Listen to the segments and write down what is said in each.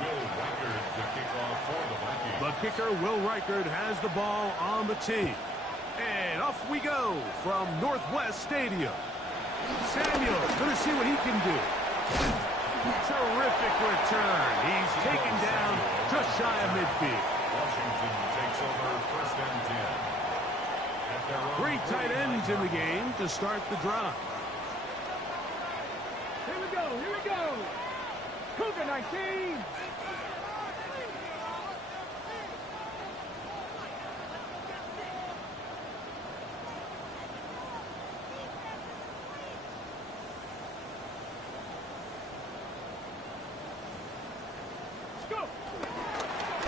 Will Reichard to kick off for the Vikings. The kicker, Will Reichard, has the ball on the tee. And off we go from Northwest Stadium. Samuel's going to see what he can do. Terrific return. He's taken down just shy of midfield. Washington takes over first and 10. Three tight ends in the game to start the drive. Here we go, here we go. Cougar 19.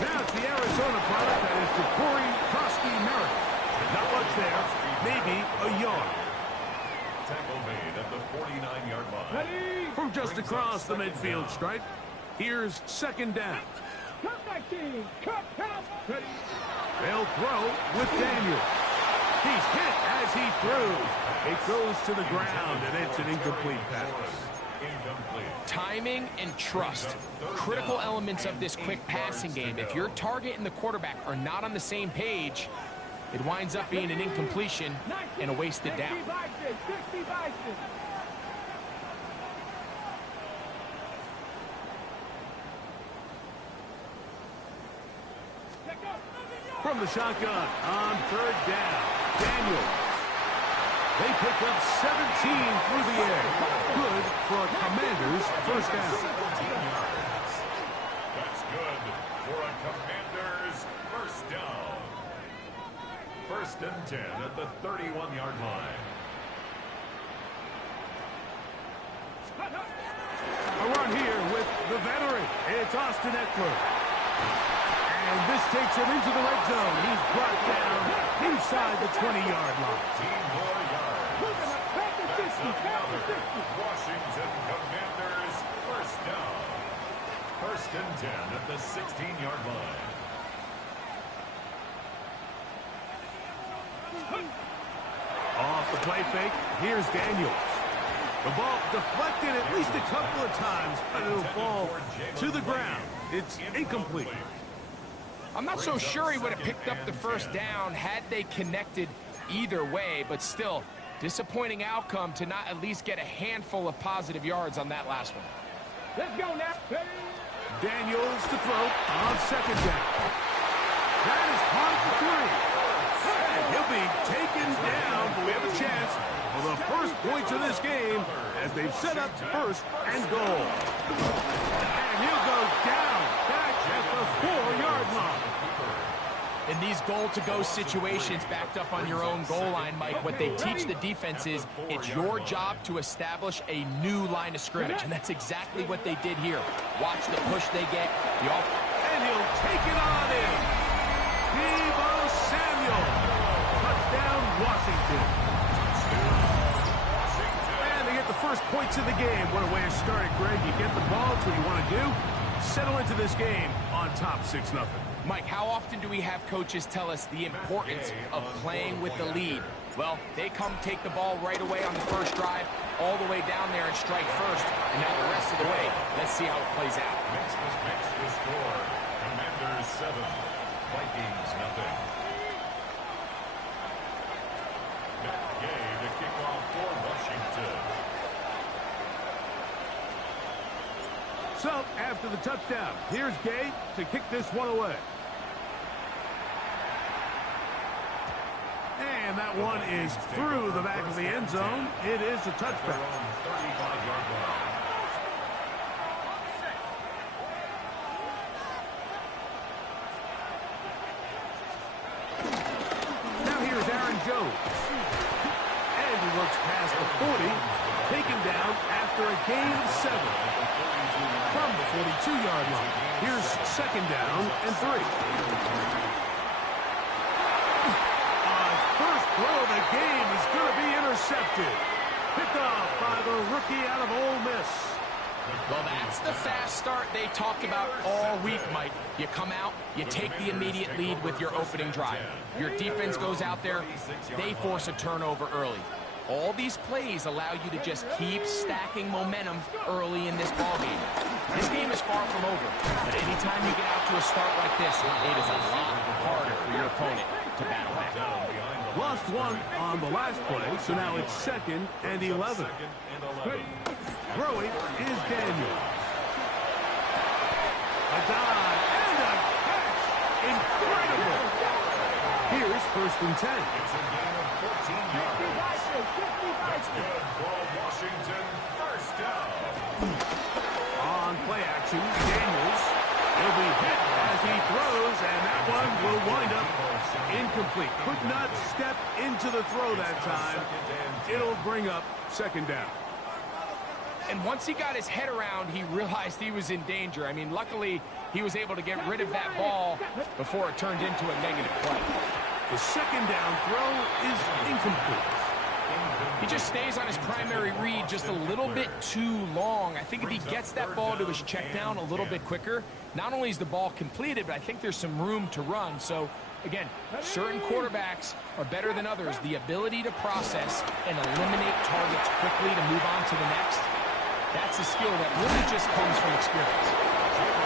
Now it's the Arizona product that is Corey Krosky Merritt. Not much there, maybe a yard. Tackle made at the 49-yard line. From just across the midfield stripe, here's second down. They'll throw with Daniel. He's hit as he throws. It goes to the ground, and it's an incomplete pass. Timing and trust, critical elements of this quick passing game. If your target and the quarterback are not on the same page, it winds up being an incompletion and a wasted down. From the shotgun on third down, Daniel. They pick up 17 through the air. Good for a Commanders first down. 17 yards. That's good for a Commanders first down. First and 10 at the 31-yard line. A run here with the veteran. It's Austin Eckler. And this takes him into the red zone. He's brought down inside the 20-yard line. 15 more yards. That's another Washington Commanders first down. First and 10 at the 16-yard line. Off the play fake, here's Daniels. The ball deflected at least a couple of times, but it'll fall to the ground. It's incomplete. I'm not so sure he would have picked up the first down had they connected either way, but still, disappointing outcome to not at least get a handful of positive yards on that last one. Let's go now. Daniels to throw on second down. That is caught for 3. And he'll be taken down. We have a chance for the first points of this game as they've set up first and goal. And he'll go down back at the 4-yard line. In these goal-to-go situations backed up on your own goal line, Mike, what they teach the defense is it's your job to establish a new line of scrimmage, and that's exactly what they did here. Watch the push they get. And he'll take it on in. Deebo Samuel. Touchdown, Washington. And they get the first points of the game. What a way to start it, Greg. You get the ball, it's what you want to do. Settle into this game on top 6-0. Mike, how often do we have coaches tell us the importance of playing with the lead? Well, they come take the ball right away on the first drive, all the way down there and strike first, and now the rest of the way. Let's see how it plays out. Next the score. Commanders 7, Vikings nothing. Matt Gay to kick off for Washington. So, after the touchdown, here's Gay to kick this one away. And that one is through the back of the end zone. It is a touchback. 35-yard line. Now here's Aaron Jones. And he looks past the 40, taken down after a gain of 7. From the 42-yard line. Here's second down and 3. First throw of the game is going to be intercepted. Picked off by the rookie out of Ole Miss. Well, that's the fast start they talked about all week, Mike. You come out, you take the immediate lead with your opening drive. Your defense goes out there, they force a turnover early. All these plays allow you to just keep stacking momentum early in this ballgame. This game is far from over. But anytime you get out to a start like this, it is a lot harder for your opponent to battle back. Lost one on the last play, so now it's 2nd and 11. Throwing is Daniels. A dive and a catch. Incredible. Here's 1st and 10. It's a gain of 14 yards. That's good for Washington. First down. On play action, Daniels. He'll be hit as he throws, and that one will wind up incomplete. Could not step into the throw that time. It'll bring up 2nd down. And once he got his head around, he realized he was in danger. I mean, luckily, he was able to get rid of that ball before it turned into a negative play. The 2nd down throw is incomplete. He just stays on his primary read just a little bit too long. I think if he gets that ball to his check down a little bit quicker, not only is the ball completed, but I think there's some room to run. So, again, certain quarterbacks are better than others. The ability to process and eliminate targets quickly to move on to the next, that's a skill that really just comes from experience.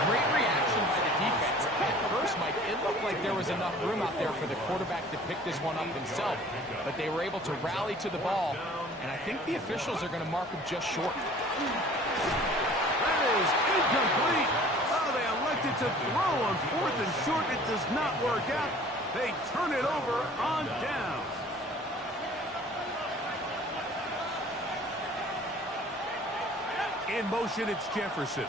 Great reaction by the defense. At first, Mike, it looked like there was enough room out there for the quarterback to pick this one up himself, but they were able to rally to the ball, and I think the officials are going to mark him just short. That is incomplete. Oh, they elected to throw on 4th and short. It does not work out. They turn it over on down. In motion, it's Jefferson.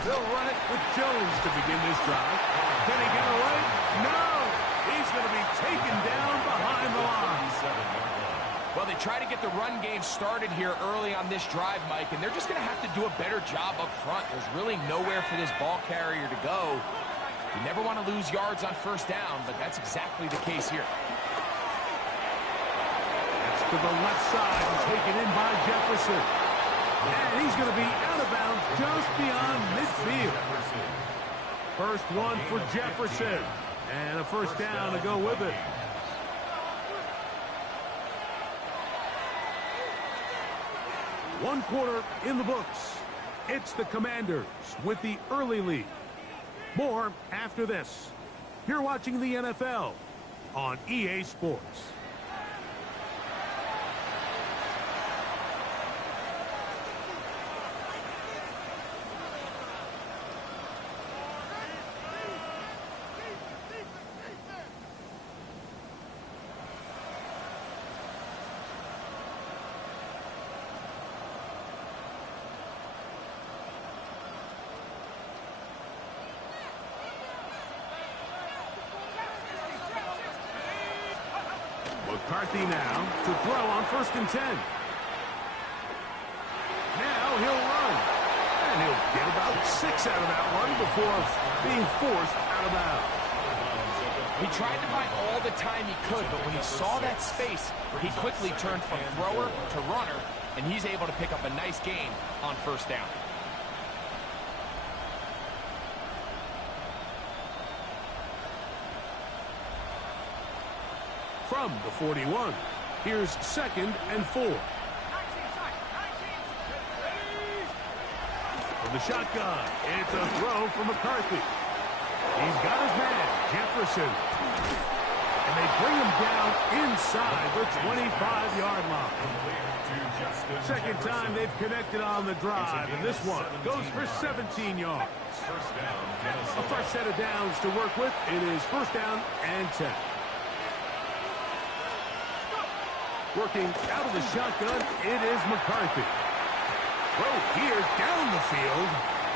They'll run it with Jones to begin this drive. Can he get away? No! He's going to be taken down behind the line. Well, they try to get the run game started here early on this drive, Mike, and they're just going to have to do a better job up front. There's really nowhere for this ball carrier to go. You never want to lose yards on 1st down, but that's exactly the case here. That's to the left side and taken in by Jefferson. And he's going to be out of bounds just beyond midfield. 1st one for Jefferson. And a 1st down to go with it. One quarter in the books. It's the Commanders with the early lead. More after this. You're watching the NFL on EA Sports. McCarthy now to throw on 1st and 10. Now he'll run. And he'll get about 6 out of that one before being forced out of bounds. He tried to buy all the time he could, but when he saw that space, he quickly turned from thrower to runner, and he's able to pick up a nice gain on 1st down. From the 41, here's 2nd and 4. From the shotgun, it's a throw for McCarthy. He's got his man, Jefferson. And they bring him down inside the 25-yard line. 2nd time they've connected on the drive, and this one goes for 17 yards. A fresh set of downs to work with. It is 1st down and 10. Working out of the shotgun, it is McCarthy. Throw here down the field.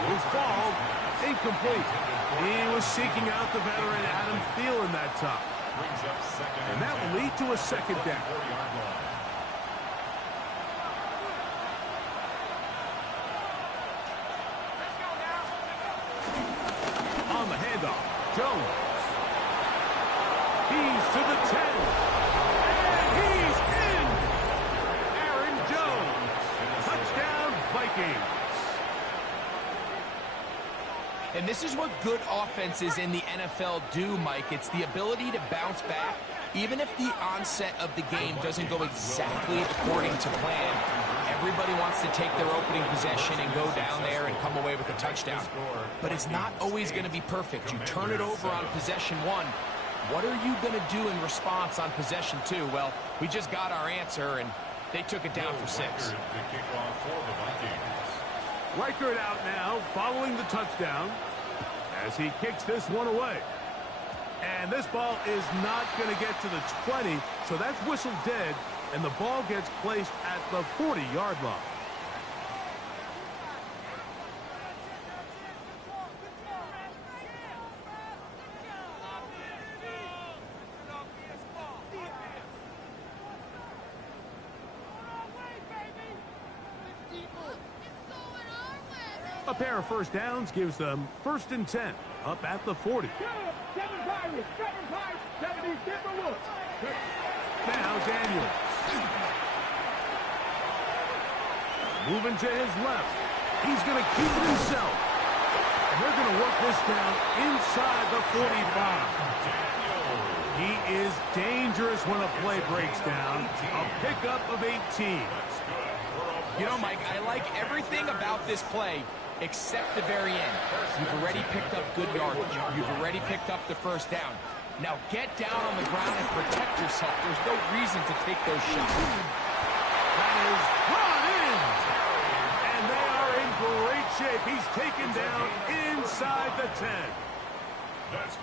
Will fall. Incomplete. He was seeking out the veteran Adam Thielen that time. And that will lead to a 2nd down. On the handoff, Jones. He's to the 10. And he's in. Aaron Jones. Touchdown, Vikings. And this is what good offenses in the NFL do, Mike. It's the ability to bounce back, even if the onset of the game doesn't go exactly according to plan. Everybody wants to take their opening possession and go down there and come away with a touchdown. But it's not always going to be perfect. You turn it over on possession 1. What are you going to do in response on possession 2? Well, we just got our answer, and they took it down for 6. Reichert out now, following the touchdown, as he kicks this one away. And this ball is not going to get to the 20, so that's whistled dead, and the ball gets placed at the 40-yard line. A pair of first downs gives them 1st and 10, up at the 40. Now Daniels. Moving to his left. He's going to keep it himself. And they're going to work this down inside the 45. He is dangerous when a play breaks down. A pickup of 18. You know, Mike, I like everything about this play except the very end. You've already picked up good yardage. You've already picked up the first down. Now get down on the ground and protect yourself. There's no reason to take those shots. That is brought in. And they are in great shape. He's taken down inside the 10.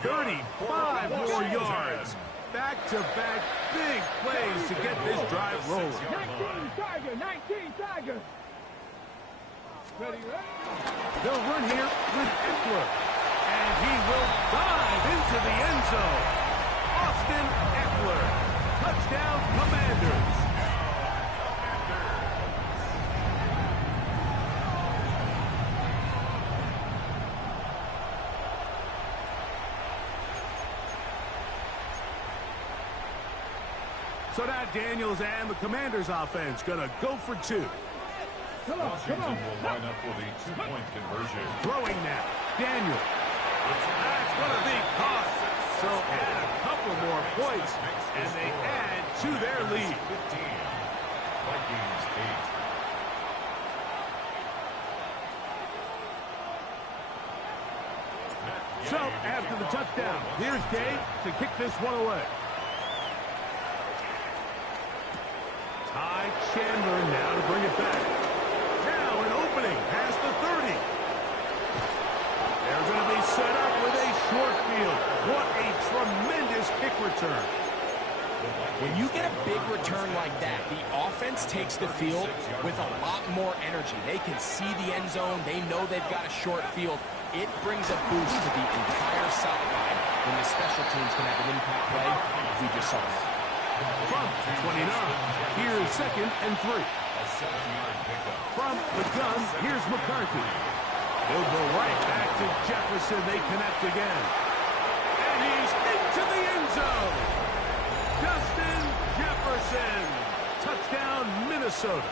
35 more yards. Back-to-back big plays to get this drive rolling. 19 Tiger, 19 Tiger. Ready, ready? They'll run here with Eckler. And he will dive into the end zone. Austin Eckler. Touchdown, Commanders. So now Daniels and the Commanders offense going to go for 2. Washington will line up for the 2-point conversion. Throwing now. Daniels. That's going to be caught. So add a couple more points, and they add to their lead. 15. Vikings 8. So after the touchdown, here's Gay to kick this one away. Ty Chandler now to bring it back. Now an opening past the 30. They're going to be set up with a short field. What a tremendous kick return. When you get a big return like that, the offense takes the field with a lot more energy. They can see the end zone. They know they've got a short field. It brings a boost to the entire sideline when the special teams can have an impact play like we just saw. From 29, here's 2nd and 3. From the gun, here's McCarthy. They'll go right back to Jefferson. They connect again. And he's into the end zone. Justin Jefferson. Touchdown, Minnesota.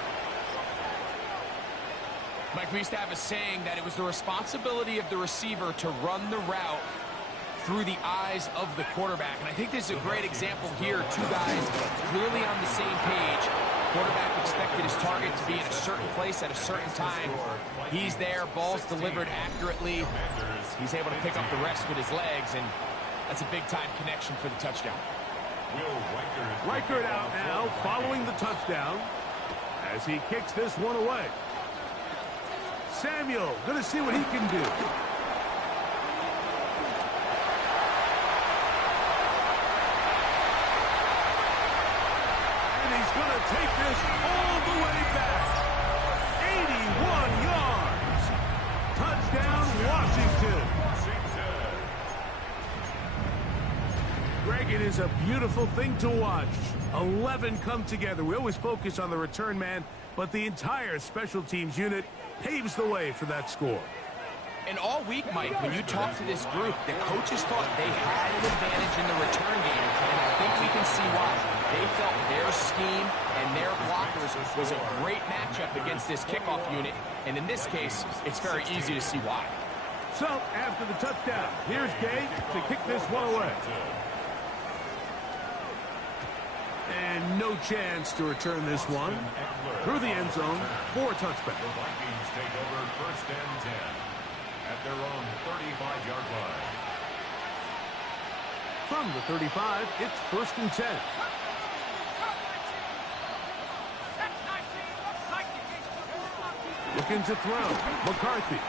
Mike, we used to have a saying that it was the responsibility of the receiver to run the route through the eyes of the quarterback. And I think this is a great example here. 2 guys clearly on the same page. Quarterback expected his target to be in a certain place at a certain time. He's there. Ball's delivered accurately. He's able to pick up the rest with his legs, and that's a big-time connection for the touchdown. Reichert out now, following the touchdown, as he kicks this one away. Samuel going to see what he can do. Take this all the way back. 81 yards. Touchdown, Washington. Greg, it is a beautiful thing to watch. 11 come together. We always focus on the return man, but the entire special teams unit paves the way for that score. And all week, Mike, when you talk to this group, the coaches thought they had an advantage in the return game, and I think we can see why. They felt their scheme and their blockers was a great matchup against this kickoff unit, and in this case, it's very easy to see why. So, after the touchdown, here's Gay to kick this one away. And no chance to return this one through the end zone for a touchback. The Vikings take over 1st and 10 at their own 35-yard line. From the 35, it's 1st and 10. Looking to throw. McCarthy.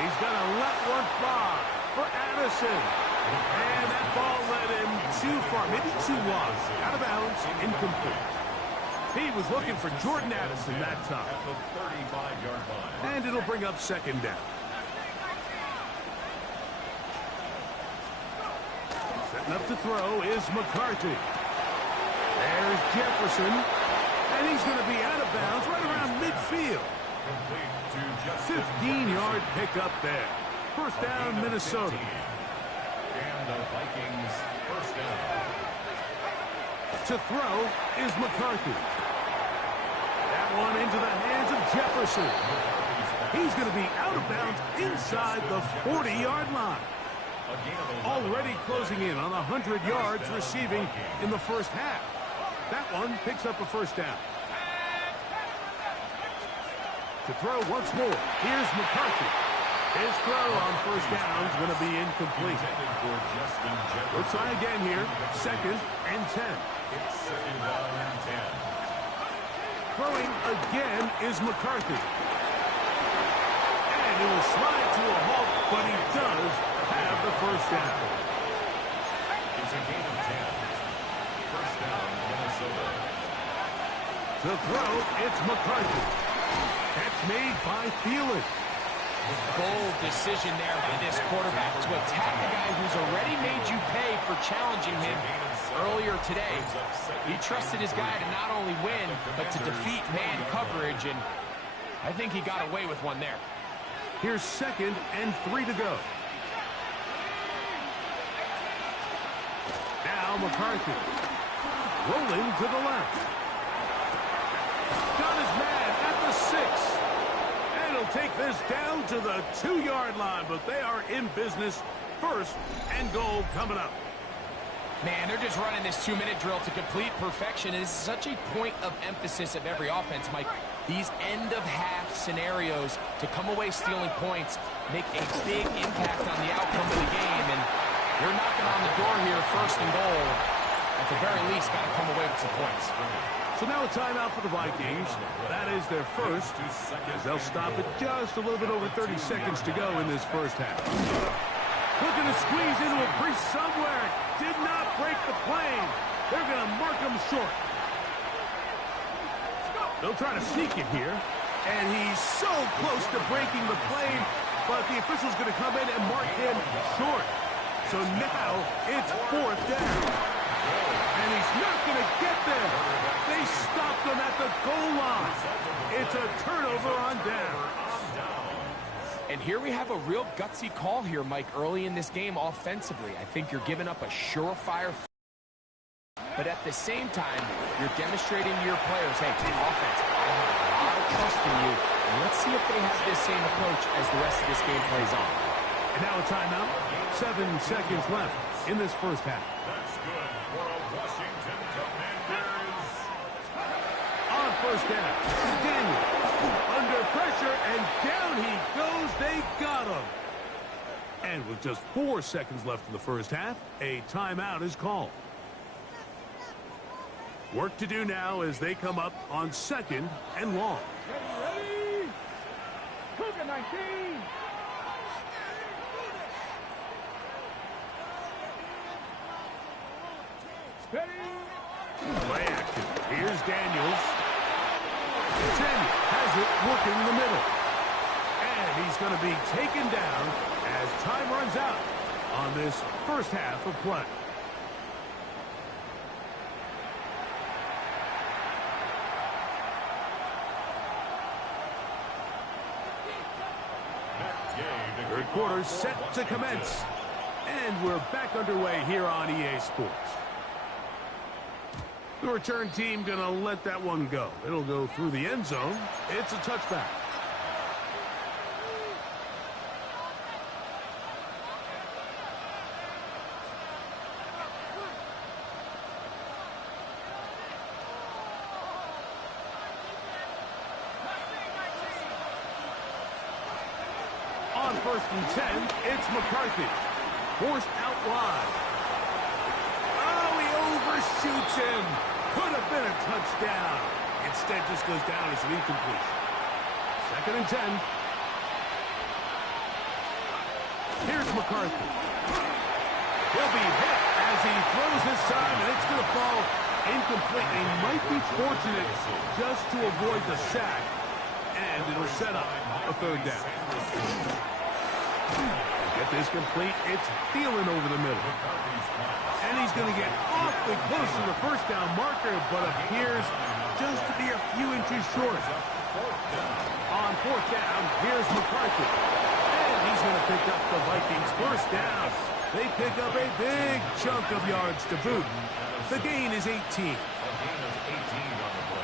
He's going to let one fly for Addison. And that ball led him too far, maybe too wide. Out of bounds, incomplete. He was looking for Jordan Addison that time. At the 35-yard line. And it'll bring up 2nd down. Setting up to throw is McCarthy. There's Jefferson. And he's going to be out of bounds right around midfield. 15-yard pickup there. 1st down, Minnesota. And the Vikings 1st down. To throw is McCarthy. That one into the hands of Jefferson. He's going to be out of bounds inside the 40-yard line. Already closing in on 100 yards receiving in the 1st half. That one picks up a 1st down. To throw once more, here's McCarthy. His throw on 1st down is going to be incomplete. We'll try again here. 2nd and 10. It's 2nd down and 10. Throwing again is McCarthy. And he will slide to a halt, but he does have the 1st down. It's a gain of 10. 1st down, Minnesota. To throw, it's McCarthy. Catch made by Thielen. Bold decision there by this quarterback to attack a guy who's already made you pay for challenging him earlier today. He trusted his guy to not only win, but to defeat man coverage, and I think he got away with one there. Here's 2nd and 3 to go. Now McCarthy. Rolling to the left. Got his man at the 6. And he'll take this down to the 2-yard line, but they are in business. 1st and goal coming up. Man, they're just running this 2-minute drill to complete perfection, and it's such a point of emphasis of every offense, Mike. These end-of-half scenarios to come away stealing points make a big impact on the outcome of the game, and you're knocking on the door here, 1st and goal. At the very least, got to come away with some points. So now a timeout for the Vikings. That is their 1st, as they'll stop it just a little bit over 30 seconds to go in this 1st half. Looking to squeeze into a crease somewhere. Did not break the plane. They're going to mark him short. They'll try to sneak it here. And he's so close to breaking the plane, but the official's going to come in and mark him short. So now it's 4th down. And he's not going to get there. They stopped him at the goal line. It's a turnover on down. And here we have a real gutsy call here, Mike, early in this game offensively. I think you're giving up a surefire, but at the same time, you're demonstrating to your players, hey, offense, I have a lot of trust in you, and let's see if they have this same approach as the rest of this game plays on. And now a timeout. 7 seconds left in this 1st half. That's good for a Washington Commanders. On 1st down, Daniel under pressure, and down he goes. They got him. And with just 4 seconds left in the 1st half, a timeout is called. Work to do now as they come up on 2nd and long. Ready? Cougar 19. Ready? Play action. Here's Daniels. Daniel has it working the middle. And he's going to be taken down as time runs out on this 1st half of play. Third quarter set to commence. And we're back underway here on EA Sports. The return team going to let that one go. It'll go through the end zone. It's a touchback. first and 10, it's McCarthy. Forced out wide. Oh, he overshoots him. Could have been a touchdown. Instead, just goes down as an incomplete. Second and 10. Here's McCarthy. He'll be hit as he throws this time, and it's going to fall incomplete. They might be fortunate just to avoid the sack, and it'll set up a third down. Get this complete. It's Thielen over the middle. And he's going to get awfully close to the first down marker, but appears just to be a few inches short. On fourth down, here's McCarthy. And he's going to pick up the Vikings' first down. They pick up a big chunk of yards to boot. The gain is 18.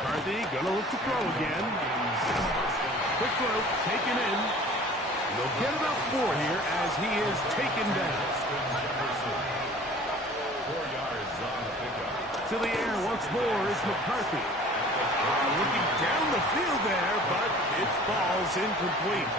McCarthy going to look to throw again. Quick throw, taken in. He'll get about 4 here as he is taken down. 4 yards on the pickup. To the air once more is McCarthy. Looking down the field there, but it falls incomplete.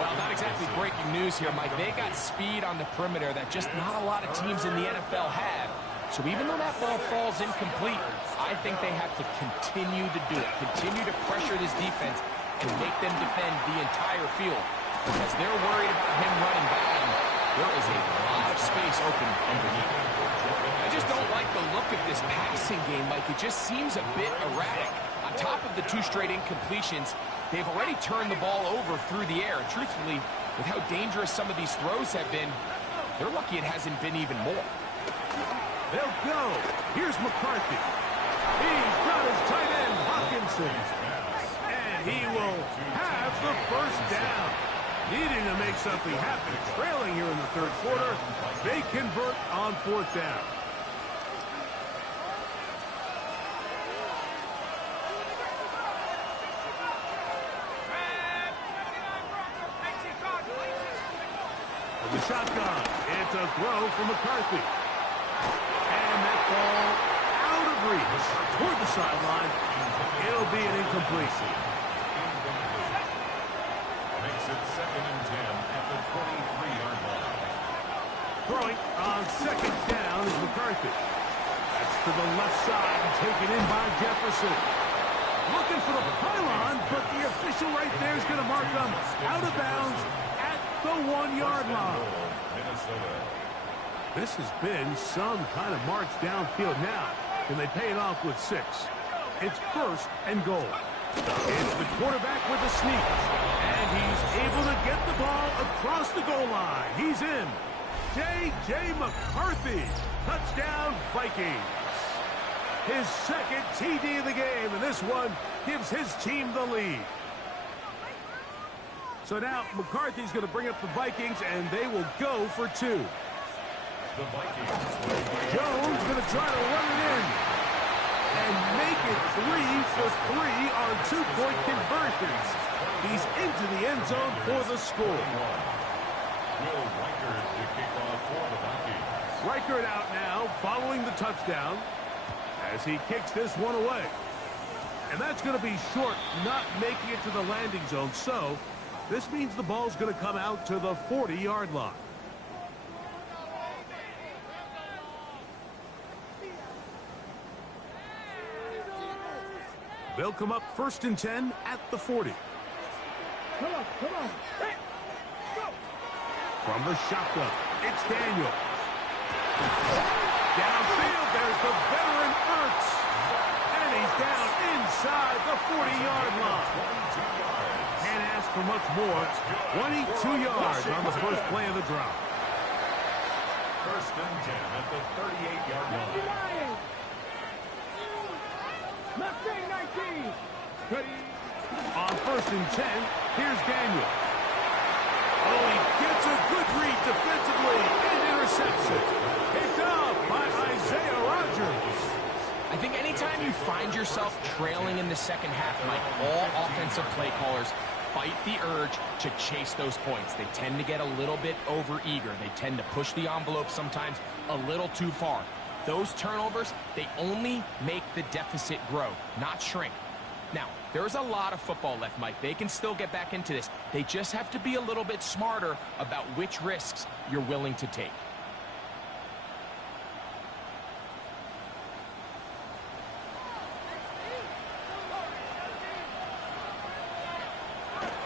Well, not exactly breaking news here, Mike. They got speed on the perimeter that just not a lot of teams in the NFL have. So even though that ball falls incomplete, I think they have to continue to do it. Continue to pressure this defense and make them defend the entire field. Because they're worried about him running back, and there is a lot of space open underneath. I just don't like the look of this passing game, Mike. It just seems a bit erratic. On top of the 2 straight incompletions, they've already turned the ball over through the air. And truthfully, with how dangerous some of these throws have been, they're lucky it hasn't been even more. They'll go. Here's McCarthy. He's got his tight end, Hawkinson. And he will have the first down. Needing to make something happen. Trailing here in the third quarter. They convert on fourth down. The shotgun. It's a throw for McCarthy. And that ball out of reach toward the sideline. It'll be an incomplete. Makes it 2nd and 10 at the 23-yard line. Throwing on second down is McCarthy. That's to the left side and taken in by Jefferson. Looking for the pylon, but the official right there is going to mark them out of bounds at the 1-yard line. This has been some kind of march downfield now. Can they pay it off with 6? It's first and goal. It's the quarterback with the sneak. And he's able to get the ball across the goal line. He's in. J.J. McCarthy. Touchdown, Vikings. His second TD of the game, and this one gives his team the lead. So now McCarthy's going to bring up the Vikings, and they will go for 2. The Vikings. Jones going to try to run it in and make it 3 for 3 on 2-point conversions. He's into the end zone for the score. Will Reichert to kick off for the Vikings. Reichert out now following the touchdown as he kicks this one away. And that's going to be short, not making it to the landing zone. So this means the ball's going to come out to the 40-yard line. They'll come up 1st and 10 at the 40. Come on. Hey, go. From the shotgun, it's Daniel. Downfield, there's the veteran Ertz. And he's down inside the 40-yard line. Can't ask for much more. 22 yards on the first play of the drive. 1st and 10 at the 38-yard line. Mustang 19. On 1st and 10, here's Daniel. Oh, he gets a good read defensively and intercepts it. Picked off by Isaiah Rodgers. I think anytime you find yourself trailing in the second half, Mike, all offensive play callers fight the urge to chase those points. They tend to get a little bit overeager. They tend to push the envelope sometimes a little too far. Those turnovers, they only make the deficit grow, not shrink. Now, There's a lot of football left, Mike. They can still get back into this. They just have to be a little bit smarter about which risks you're willing to take.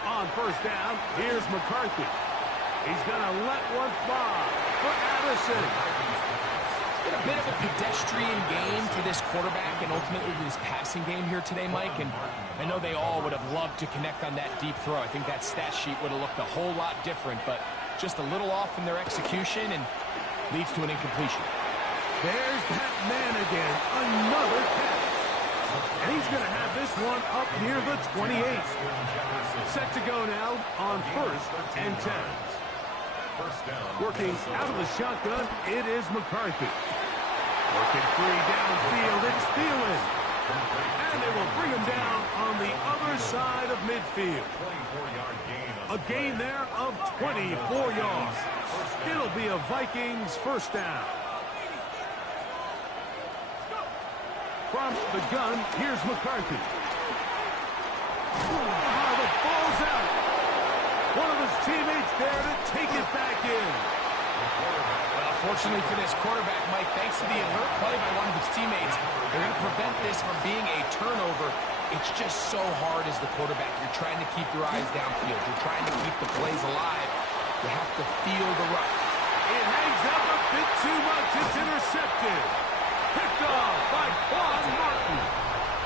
On first down, here's McCarthy. He's going to let one fly for Addison. It's been a bit of a pedestrian game for this quarterback and ultimately this passing game here today, Mike. And I know they all would have loved to connect on that deep throw. I think that stat sheet would have looked a whole lot different, but just a little off in their execution and leads to an incompletion. There's that man again, another catch. And he's going to have this one up near the 28. Set to go now on first and 10. Working out of the shotgun, it is McCarthy. Working free downfield, it's Thielen. And they will bring him down on the other side of midfield. A gain there of 24 yards. It'll be a Vikings first down. From the gun, here's McCarthy. The ball's out. One of his teammates there to take it back in. Well, fortunately for this quarterback, Mike, thanks to the alert play by one of his teammates, they're going to prevent this from being a turnover. It's just so hard as the quarterback. You're trying to keep your eyes downfield. You're trying to keep the plays alive. You have to feel the rush. It hangs up a bit too much. It's intercepted. Picked off by Quan Martin.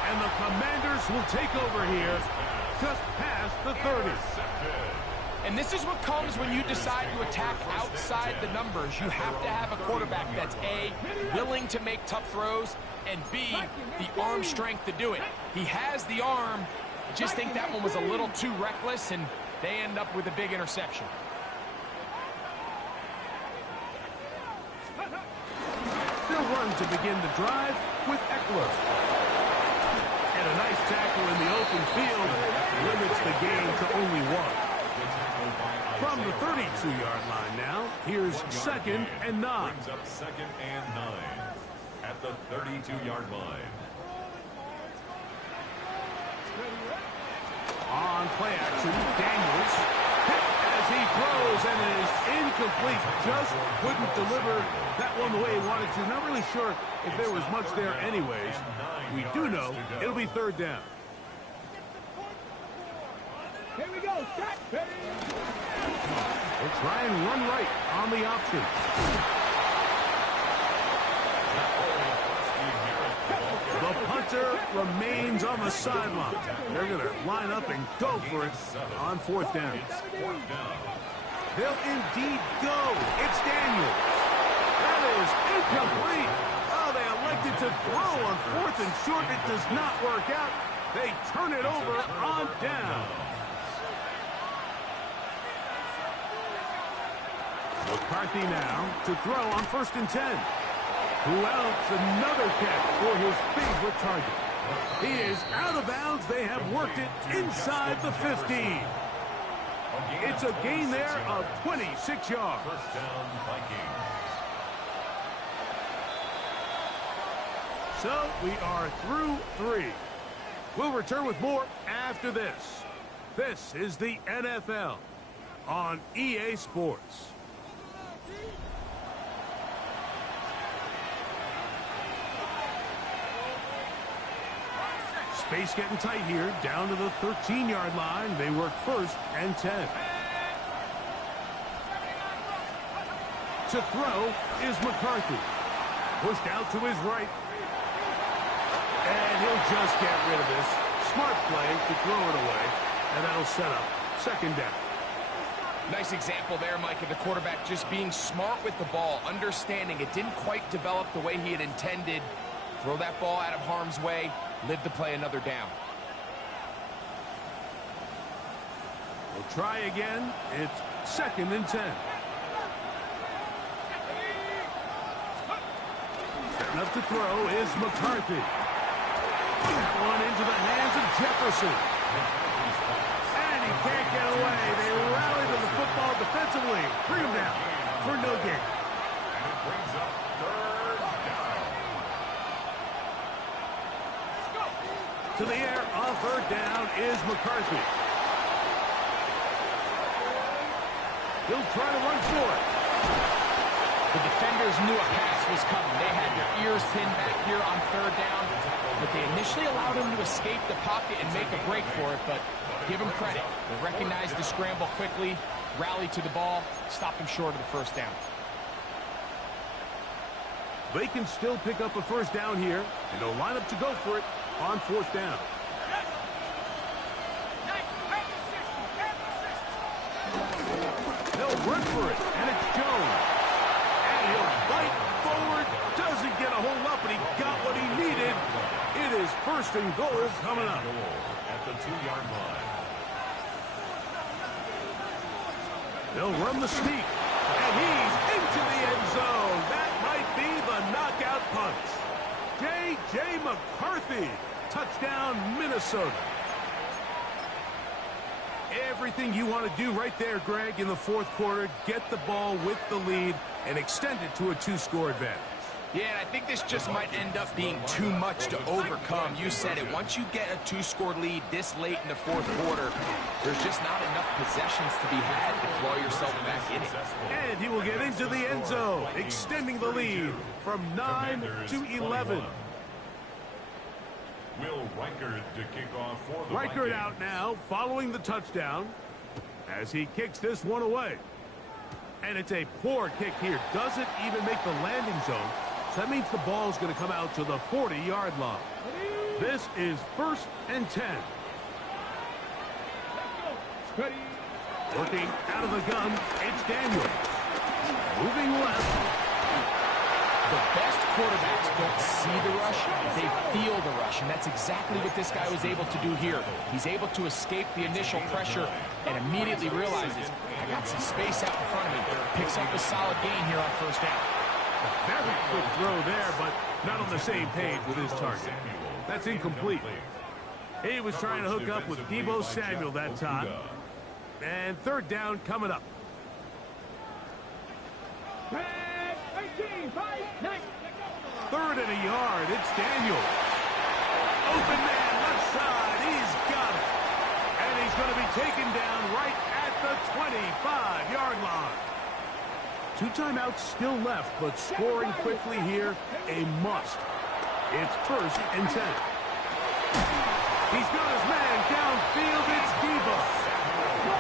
And the Commanders will take over here just past the 30. And this is what comes when you decide to attack outside the numbers. You have to have a quarterback that's A, willing to make tough throws, and B, the arm strength to do it. He has the arm. I just think that one was a little too reckless, and they end up with a big interception. They'll run to begin the drive with Eckler. And a nice tackle in the open field limits the gain to only one. From the 32-yard line now, here's second and 9. Brings up second and 9 at the 32-yard line. On play action, Daniels hit as he throws, and it is incomplete. Just couldn't deliver that one the way he wanted to. Not really sure if there was much there anyways. We do know it'll be third down. Here we go. Start. We'll try and run right on the option. The punter remains on the sideline. They're going to line up and go for it on fourth down. They'll indeed go. It's Daniels. That is incomplete. Oh, they elected to throw on fourth and short. It does not work out. They turn it over on down. McCarthy now to throw on first and 10. Who else? Another catch for his favorite target. He is out of bounds. They have worked it inside the 15. It's a gain there of 26 yards. First down, Vikings. So we are through 3. We'll return with more after this. This is the NFL on EA Sports. Space getting tight here, down to the 13-yard line. They work first and 10. To throw is McCarthy. Pushed out to his right. And he'll just get rid of this. Smart play to throw it away. And that'll set up second down. Nice example there, Mike, of the quarterback just being smart with the ball, understanding it didn't quite develop the way he had intended. Throw that ball out of harm's way, live to play another down. We'll try again. It's second and 10. Setting up to throw is McCarthy. That one into the hands of Jefferson. And he can't get away. They rally to the football defensively. Bring him down for no gain. And it brings up third down. To the air on third down. is McCarthy. He'll try to run for it. The defenders knew a pass was coming. They had their ears pinned back here on third down, but they initially allowed him to escape the pocket and make a break for it, but give him credit. They recognized the scramble quickly, rallied to the ball, stopped him short of the first down. They can still pick up a first down here, and they'll line up to go for it on fourth down. They'll run for it, and it's Jones. And he'll fight forward, doesn't get a hold up, but he got what he needed. It is first and goal coming up. At the 2-yard line. They'll run the sneak, and he's into the end zone. That might be the knockout punch. J.J. McCarthy, touchdown Minnesota. Everything you want to do right there, Greg, in the fourth quarter, get the ball with the lead and extend it to a 2-score advantage. Yeah, and I think this just might end up being too much to overcome. You said it. Once you get a 2-score lead this late in the fourth quarter, there's just not enough possessions to be had to claw yourself back in it. And he will get into the end zone, extending the lead from 9 to 11. Will Reichard to kick off for the Reichard Vikings. out now, following the touchdown, as he kicks this one away. And it's a poor kick here. Doesn't even make the landing zone. So that means the ball's going to come out to the 40-yard line. This is first and 10. Working out of the gun, it's Daniel. Moving left. The best quarterbacks don't see the rush, they feel the rush, and that's exactly what this guy was able to do here. He's able to escape the initial pressure and immediately realizes, I got some space out in front of me. Picks up a solid gain here on first down. A very quick throw there, but not on the same page with his target. That's incomplete. He was trying to hook up with Deebo Samuel that time. And third down coming up. Third and a yard. It's Daniel. Open man, left side. He's got it. And he's going to be taken down right at the 25-yard line. 2 timeouts still left, but scoring quickly here, a must. It's first and 10. He's got his man downfield. It's Deebo.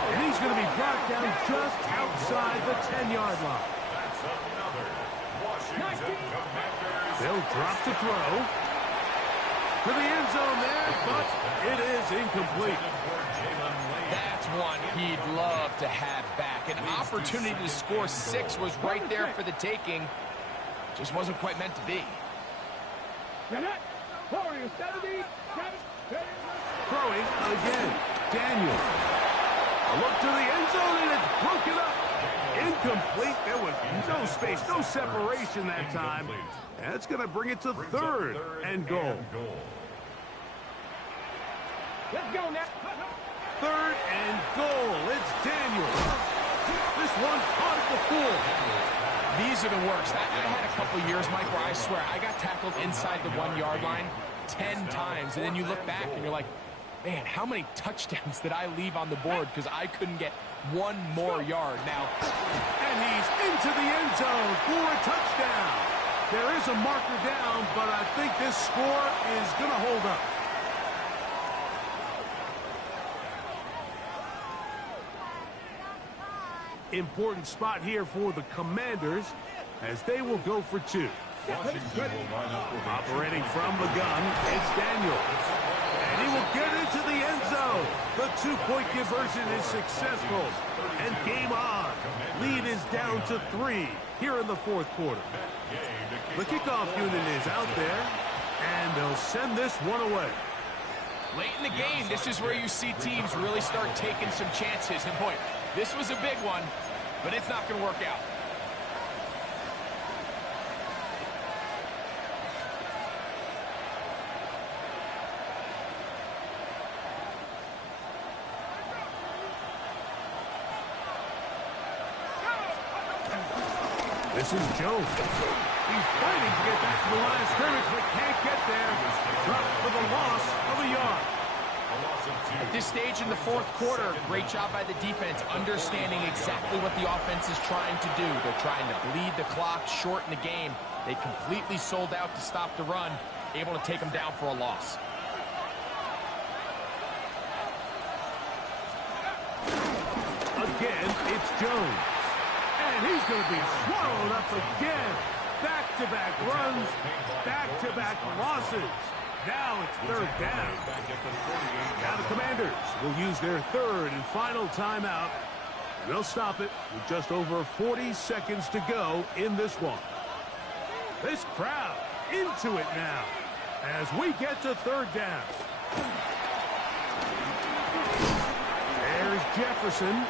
And he's going to be brought down just outside the 10-yard line. That's another Washington Commanders. They'll drop to throw. To the end zone there, but it is incomplete. That's one he'd love to have back. An opportunity to score 6 was right there for the taking. Just wasn't quite meant to be. Throwing again. Daniel. A look to the end zone, and it's broken up. Incomplete. There was no space, no separation that time. That's going to bring it to third and goal. Let's go now. Third and goal. It's Daniel. This one caught at the 4. These are the worst. I had a couple years, Mike, where I swear I got tackled inside the 1-yard line 10 times, and then you look back and you're like, man, how many touchdowns did I leave on the board because I couldn't get one more yard now? And he's into the end zone for a touchdown. There is a marker down, but I think this score is going to hold up. Important spot here for the Commanders as they will go for 2. Operating from the gun, it's Daniel. And he will get into the end zone. The 2-point conversion is successful. And game on. Lead is down to 3 here in the fourth quarter. The kickoff unit is out there, and they'll send this one away. Late in the game, this is where you see teams really start taking some chances. And boy, this was a big one, but it's not going to work out. This is Jones. He's fighting to get back to the line of scrimmage, but can't get there. Dropped for the loss of a yard. At this stage in the fourth quarter, great job by the defense, understanding exactly what the offense is trying to do. They're trying to bleed the clock, shorten the game. They completely sold out to stop the run, able to take them down for a loss. Again, it's Jones. And he's going to be swallowed up again. Back-to-back runs, back-to-back losses. Now it's third down. Now the Commanders will use their third and final timeout. They'll stop it with just over 40 seconds to go in this one. This crowd into it now as we get to third down. There's Jefferson.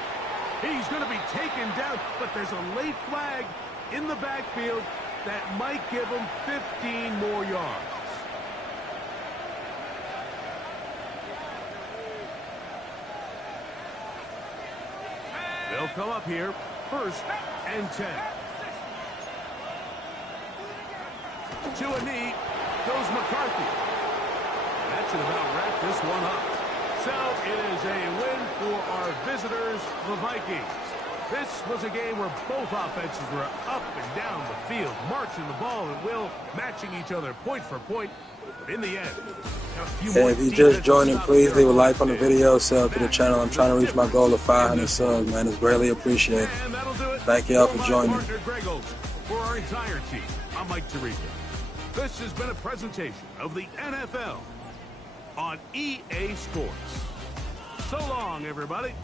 He's going to be taken down, but there's a late flag in the backfield that might give him 15 more yards. They'll come up here, first and 10. To a knee goes McCarthy. That should about wrap this one up. So it is a win for our visitors, the Vikings. This was a game where both offenses were up and down the field, marching the ball at will, matching each other point for point. But in the end, hey, if you just joined in, please leave a like on the video, sub to the channel. I'm trying to reach my goal of 500 subs, man. It's greatly appreciated. Thank y'all for joining. For our entire team, I'm Mike Tirico. This has been a presentation of the NFL on EA Sports. So long, everybody.